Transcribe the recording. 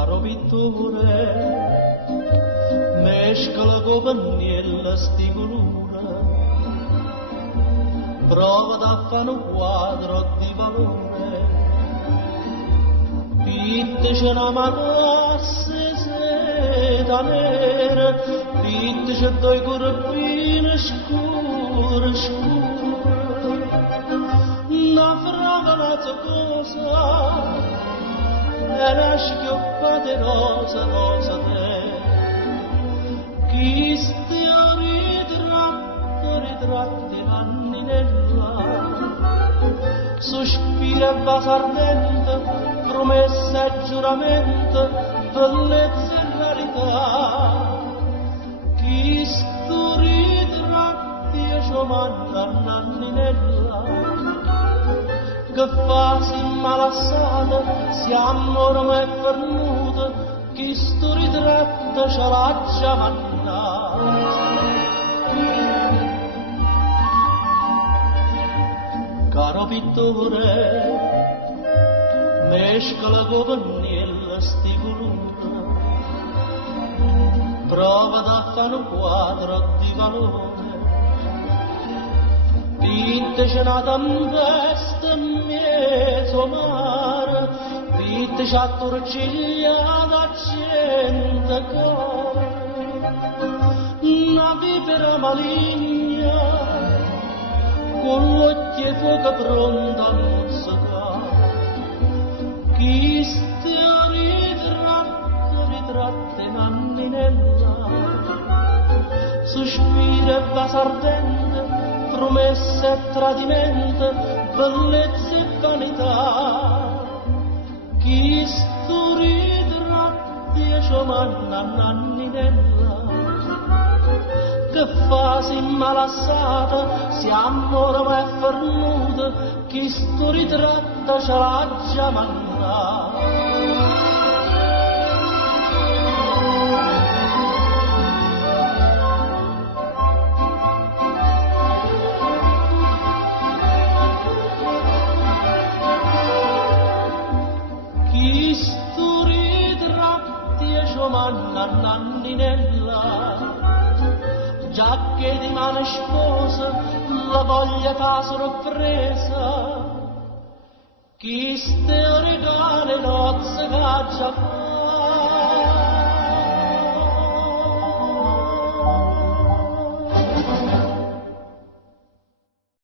Caro pittore, mescola con pennella sti colore, prova da fare un quadro di valore, pitteci una manasse seta nera, pitteci due corpine scure, scure, una fragola cosa, e la schioppa di rosa, rosa te, chi stia ritratti anni nella, sospira e va ardente, promessa e giuramento, bellezza e rarità, chi stu ritratti e ciò mandano anni nella, che fasi malassata, siamo ormai pernuti, chi sto ritratto ce l'ha già mandato. Caro pittore, mescola con pennella sti colori, prova da fare un quadro di valore, pitteci una tempesta in mezzo mare, pitteci a torcigliata gente cara, una vipera maligna, con l'occhio fuoco pronta a mozzicare, chi stia ritratta in anni nella, sospira e va ardente, promesse e tradimento, bellezza e vanità, chi stu ritratti e ciò mandano anni nella, che fasi malassata, siamo ormai fernuti, chi stu ritratto ce l'ha già mandato. Nanni nella, già che di mano sposa la voglia fa sorpresa, chi ste regale nozze che ha già